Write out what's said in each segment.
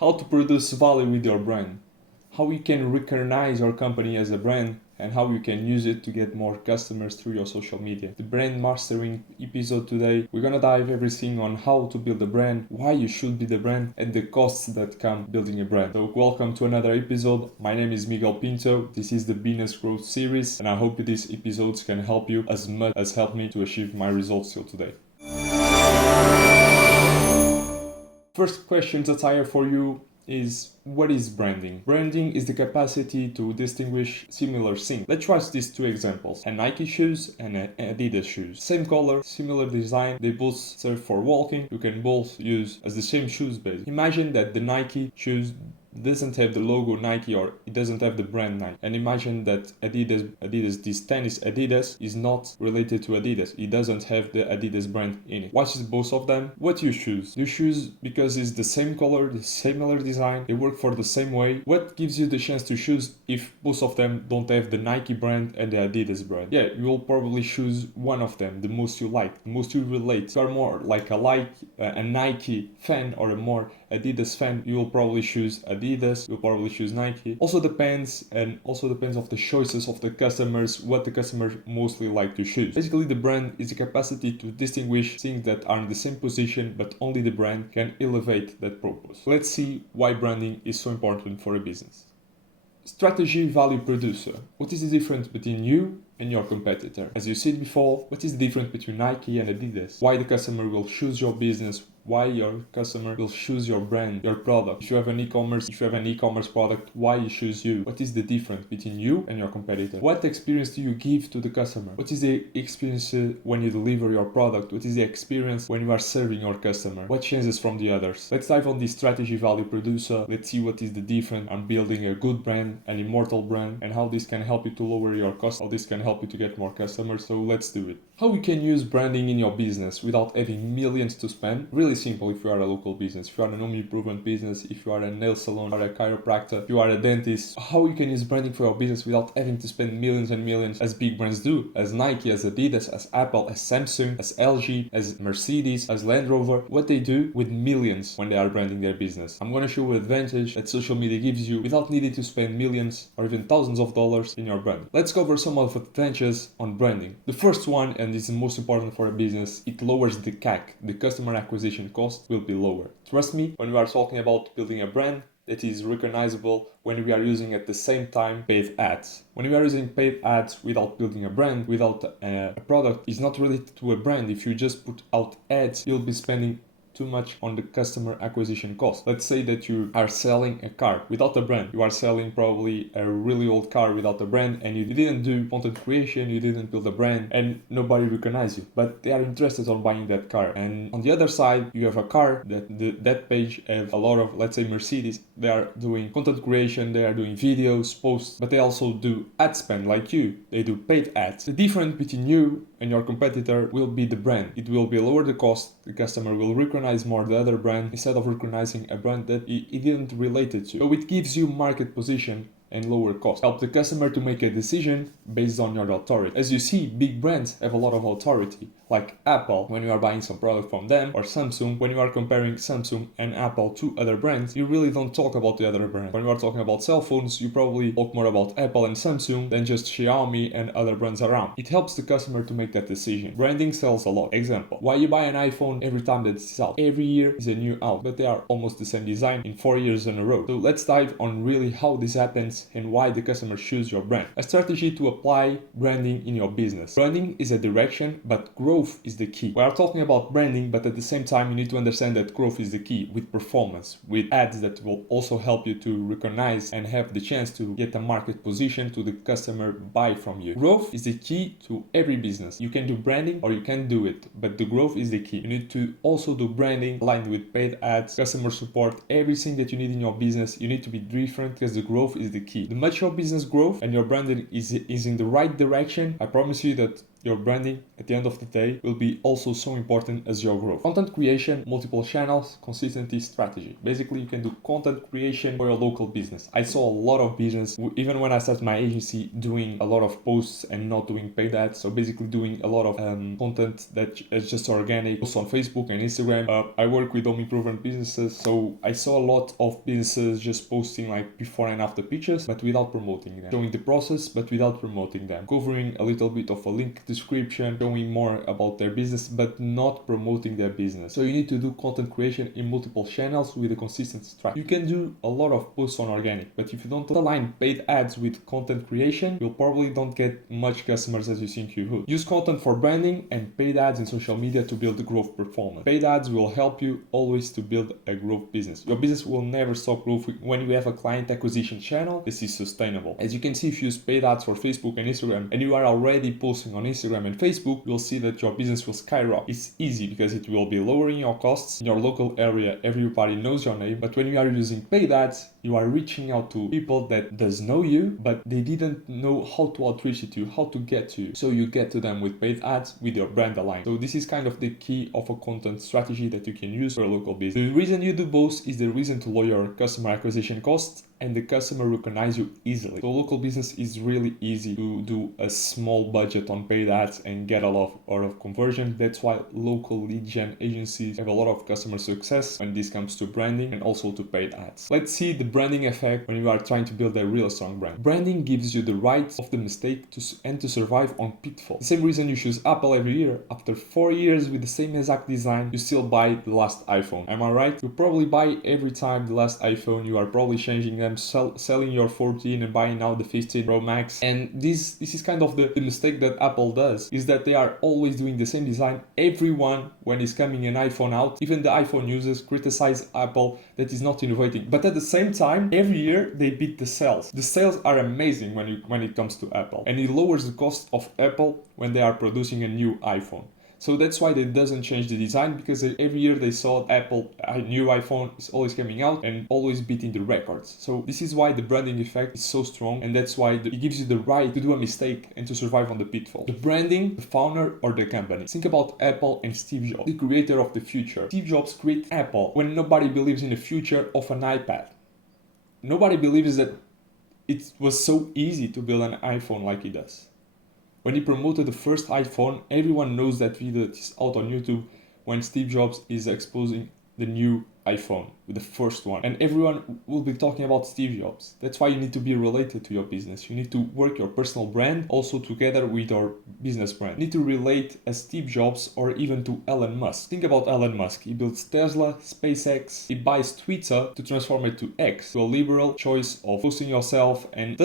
How to produce value with your brand, how you can recognize your company as a brand, and how you can use it to get more customers through your social media. The brand mastering episode today, we're gonna dive everything on how to build a brand, why you should be the brand, and the costs that come building a brand. So welcome to another episode. My name is Miguel Pinto. This is the Business Growth series, and I hope these episodes can help you as much as help me to achieve my results till today. First question that I have for you is, what is branding? Branding is the capacity to distinguish similar things. Let's try these two examples. A Nike shoes and an Adidas shoes. Same color, similar design, they both serve for walking. You can both use as the same shoes base. Imagine that the Nike shoes doesn't have the logo Nike, or it doesn't have the brand Nike. And imagine that this tennis Adidas is not related to Adidas. It doesn't have the Adidas brand in it. What is both of them? What you choose? You choose because it's the same color, the similar design, they work for the same way. What gives you the chance to choose if both of them don't have the Nike brand and the Adidas brand? Yeah, you will probably choose one of them, the most you like, the most you relate. If you are more like a Nike fan or a more Adidas fan, you will probably choose Adidas, you'll probably choose Nike. Also depends of the choices of the customers, what the customers mostly like to choose. Basically, the brand is the capacity to distinguish things that are in the same position, but only the brand can elevate that purpose. Let's see why branding is so important for a business. Strategy value producer. What is the difference between you and your competitor? As you said before, what is the difference between Nike and Adidas? Why the customer will choose your business? Why your customer will choose your brand, your product? If you have an e-commerce product, why you choose you? What is the difference between you and your competitor? What experience do you give to the customer? What is the experience when you deliver your product? What is the experience when you are serving your customer? What changes from the others? Let's dive on this strategy value producer. Let's see what is the difference on building a good brand, an immortal brand, and how this can help you to lower your cost, how this can help you to get more customers. So let's do it. How you can use branding in your business without having millions to spend? Really simple if you are a local business, if you are an home improvement business, if you are a nail salon or a chiropractor, if you are a dentist. How you can use branding for your business without having to spend millions and millions as big brands do, as Nike, as Adidas, as Apple, as Samsung, as LG, as Mercedes, as Land Rover, what they do with millions when they are branding their business. I'm going to show you advantage that social media gives you without needing to spend millions or even thousands of dollars in your brand. Let's cover some of the advantages on branding. The first one, and this is the most important for a business, it lowers the CAC, the customer acquisition cost will be lower. Trust me, when we are talking about building a brand that is recognizable, when we are using at the same time paid ads. When we are using paid ads without building a brand, without a product, is not related to a brand. If you just put out ads, you'll be spending too much on the customer acquisition cost. Let's say that you are selling a car without a brand. You are selling probably a really old car without a brand, and you didn't do content creation, you didn't build a brand, and nobody recognizes you. But they are interested on buying that car. And on the other side, you have a car that page have a lot of, let's say Mercedes, they are doing content creation, they are doing videos, posts, but they also do ad spend like you. They do paid ads. The difference between you and your competitor will be the brand. It will be lower the cost. The customer will recognize more the other brand instead of recognizing a brand that he didn't relate it to. So it gives you market position and lower cost. Help the customer to make a decision based on your authority. As you see, big brands have a lot of authority, like Apple when you are buying some product from them, or Samsung when you are comparing Samsung and Apple to other brands. You really don't talk about the other brand. When you are talking about cell phones, you probably talk more about Apple and Samsung than just Xiaomi and other brands around. It helps the customer to make that decision. Branding sells a lot. Example, why you buy an iPhone every time that it's out? Every year is a new out, but they are almost the same design in 4 years in a row. So let's dive on really how this happens and why the customer choose your brand. A strategy to apply branding in your business. Branding is a direction, but growth is the key. We are talking about branding, but at the same time, you need to understand that growth is the key, with performance, with ads that will also help you to recognize and have the chance to get a market position to the customer buy from you. Growth is the key to every business. You can do branding or you can do it, but the growth is the key. You need to also do branding aligned with paid ads, customer support, everything that you need in your business. You need to be different because the growth is the key. The much your business growth and your branding is in the right direction, I promise you that your branding at the end of the day will be also so important as your growth. Content creation, multiple channels, consistency, strategy. Basically, you can do content creation for your local business. I saw a lot of business, even when I started my agency, doing a lot of posts and not doing paid ads. So basically doing a lot of content that is just organic, posts on Facebook and Instagram. I work with home improvement businesses, so I saw a lot of businesses just posting like before and after pictures, but without promoting them. Showing the process, but without promoting them. Covering a little bit of a link description, showing more about their business, but not promoting their business. So you need to do content creation in multiple channels with a consistent strategy. You can do a lot of posts on organic, but if you don't align paid ads with content creation, you'll probably don't get much customers as you think you would. Use content for branding and paid ads in social media to build the growth performance. Paid ads will help you always to build a growth business. Your business will never stop growth when you have a client acquisition channel. This is sustainable. As you can see, if you use paid ads for Facebook and Instagram and you are already posting on Instagram and Facebook, you'll see that your business will skyrocket. It's easy because it will be lowering your costs. In your local area, everybody knows your name, but when you are using paid ads, you are reaching out to people that does know you, but they didn't know how to outreach to you, how to get to you. So you get to them with paid ads with your brand aligned. So this is kind of the key of a content strategy that you can use for a local business. The reason you do both is the reason to lower your customer acquisition costs and the customer recognize you easily. So local business is really easy to do a small budget on paid ads and get a lot of conversion. That's why local lead gen agencies have a lot of customer success when this comes to branding and also to paid ads. Let's see the branding effect when you are trying to build a real strong brand. Branding gives you the right of the mistake to survive on pitfalls. The same reason you choose Apple every year. After 4 years with the same exact design, you still buy the last iPhone. Am I right? You probably buy every time the last iPhone. You are probably changing them, selling your 14 and buying now the 15 Pro Max. And this is kind of the mistake that Apple does, is that they are always doing the same design. Everyone, when is coming an iPhone out, even the iPhone users criticize Apple that is not innovating. But at the same time, every year they beat the sales. The sales are amazing when it comes to Apple, and it lowers the cost of Apple when they are producing a new iPhone. So that's why they doesn't change the design, because every year they saw Apple, a new iPhone is always coming out and always beating the records. So this is why the branding effect is so strong, and that's why it gives you the right to do a mistake and to survive on the pitfall. The branding, the founder or the company. Think about Apple and Steve Jobs, the creator of the future. Steve Jobs created Apple when nobody believes in the future of an iPad. Nobody believes that it was so easy to build an iPhone like he does. When he promoted the first iPhone, everyone knows that video that is out on YouTube when Steve Jobs is exposing the new iPhone with the first one, and everyone will be talking about Steve Jobs. That's why you need to be related to your business. You need to work your personal brand also together with your business brand. You need to relate as Steve Jobs or even to Elon Musk. Think about Elon Musk. He builds Tesla, SpaceX, he buys Twitter to transform it to X, to a liberal choice of posting yourself, and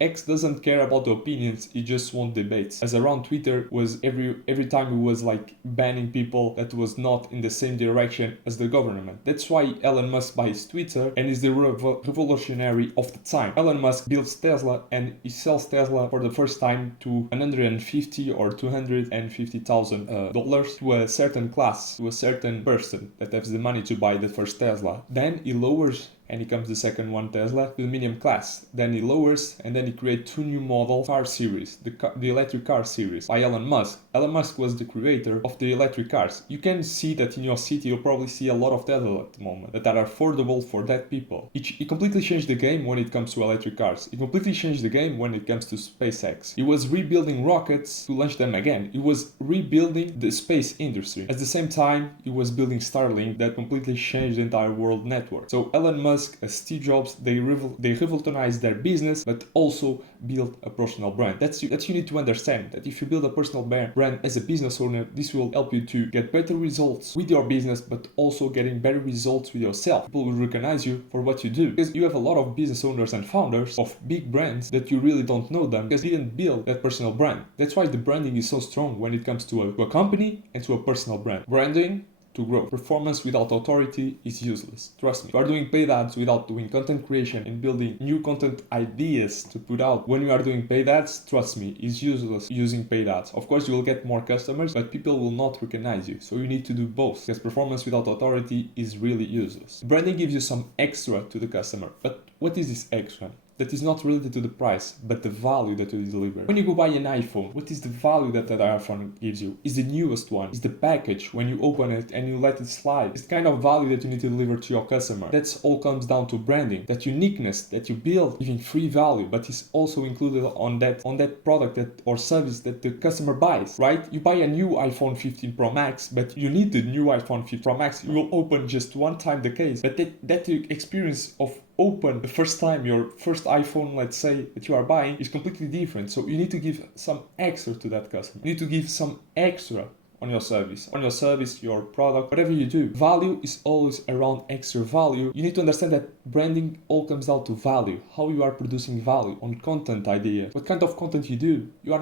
X doesn't care about the opinions, he just wants debates. As around Twitter was every time he was like banning people that was not in the same direction as the government. That's why Elon Musk buys Twitter and is the revolutionary of the time. Elon Musk builds Tesla and he sells Tesla for the first time to $150,000 or $250,000 to a certain class, to a certain person that has the money to buy the first Tesla. Then he lowers and he comes the second one, Tesla, to the medium class. Then he lowers and then he creates two new model car series, the electric car series by Elon Musk. Elon Musk was the creator of the electric cars. You can see that in your city, you'll probably see a lot of Tesla at the moment that are affordable for that people. He completely changed the game when it comes to electric cars. He completely changed the game when it comes to SpaceX. He was rebuilding rockets to launch them again. He was rebuilding the space industry. At the same time, he was building Starlink that completely changed the entire world network. So Elon Musk, Steve Jobs, they revolutionized their business, but also built a personal brand. That's you need to understand that if you build a personal brand as a business owner, this will help you to get better results with your business, but also getting better results with yourself. People will recognize you for what you do, because you have a lot of business owners and founders of big brands that you really don't know them because they didn't build that personal brand. That's why the branding is so strong when it comes to a company and to a personal brand. Branding to grow. Performance without authority is useless. Trust me. You are doing paid ads without doing content creation and building new content ideas to put out. When you are doing paid ads, trust me, it's useless using paid ads. Of course, you will get more customers, but people will not recognize you. So you need to do both, because performance without authority is really useless. Branding gives you some extra to the customer. But what is this extra? that is not related to the price, but the value that you deliver. When you go buy an iPhone, what is the value that iPhone gives you? Is the newest one? Is the package when you open it and you let it slide? It's the kind of value that you need to deliver to your customer. That's all comes down to branding. That uniqueness that you build, giving free value, but is also included on that product that or service that the customer buys, right? You buy a new iPhone 15 Pro Max, but you need the new iPhone 15 Pro Max. You will open just one time the case, but that experience of open the first time your first iPhone, let's say, that you are buying is completely different. So you need to give some extra to that customer. You need to give some extra on your service, your product, whatever you do. Value is always around extra value. You need to understand that branding all comes down to value, how you are producing value on content idea, what kind of content you do. You are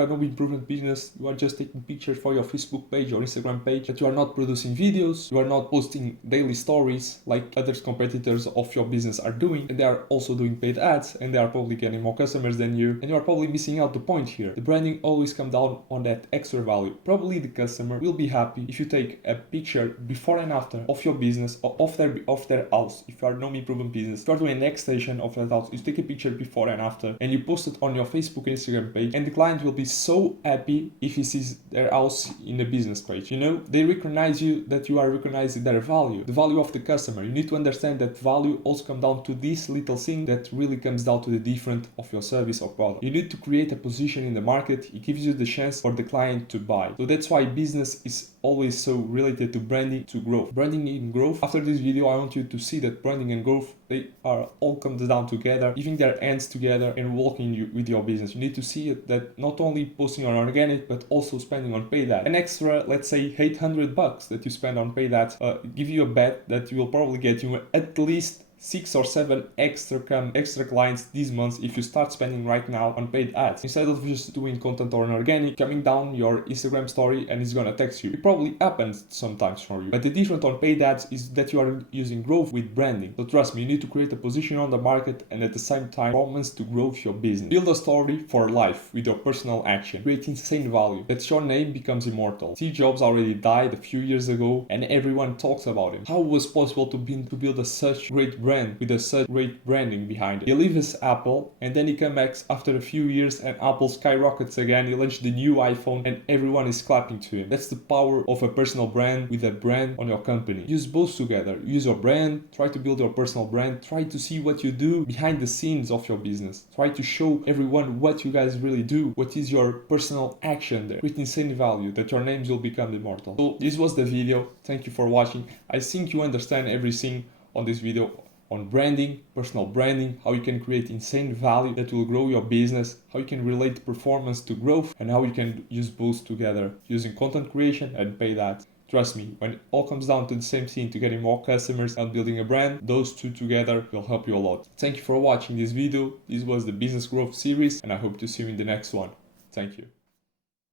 a home improvement business, you are just taking pictures for your Facebook page or Instagram page, but you are not producing videos, you are not posting daily stories like other competitors of your business are doing, and they are also doing paid ads, and they are probably getting more customers than you, and you are probably missing out the point here. The branding always comes down on that extra value. Probably the customer will be happy if you take a picture before and after of your business or of their house. If you are a home improvement business, you are doing an extension of that house, you take a picture before and after and you post it on your Facebook and Instagram page, and the client will be so happy if he sees their house in the business page. You know, they recognize you, that you are recognizing their value, the value of the customer. You need to understand that value also comes down to this little thing that really comes down to the difference of your service or product. You need to create a position in the market. It gives you the chance for the client to buy. So that's why business is always so related to branding, to growth. Branding and growth. After this video, I want you to see that branding and growth, they are all comes down together, giving their hands together and walking with your business. You need to see it that not only posting on organic, but also spending on paid ads. An extra, let's say $800 that you spend on paid ads, give you a bet that you will probably get you at least 6 or 7 extra clients this month if you start spending right now on paid ads. Instead of just doing content on organic, coming down your Instagram story and it's gonna text you. It probably happens sometimes for you. But the difference on paid ads is that you are using growth with branding. So trust me, you need to create a position on the market and at the same time performance to grow your business. Build a story for life with your personal action. Create insane value that your name becomes immortal. Steve Jobs already died a few years ago and everyone talks about him. How was it possible to build such great brand with a such great branding behind it? He leaves Apple and then he comes back after a few years and Apple skyrockets again. He launched the new iPhone and everyone is clapping to him. That's the power of a personal brand with a brand on your company. Use both together. Use your brand, try to build your personal brand, try to see what you do behind the scenes of your business. Try to show everyone what you guys really do, what is your personal action there. With insane value that your names will become immortal. So this was the video. Thank you for watching. I think you understand everything on this video on branding, personal branding, how you can create insane value that will grow your business, how you can relate performance to growth, and how you can use both together using content creation and paid ads. Trust me, when it all comes down to the same thing, to getting more customers and building a brand, those two together will help you a lot. Thank you for watching this video. This was the Business Growth series and I hope to see you in the next one. Thank you.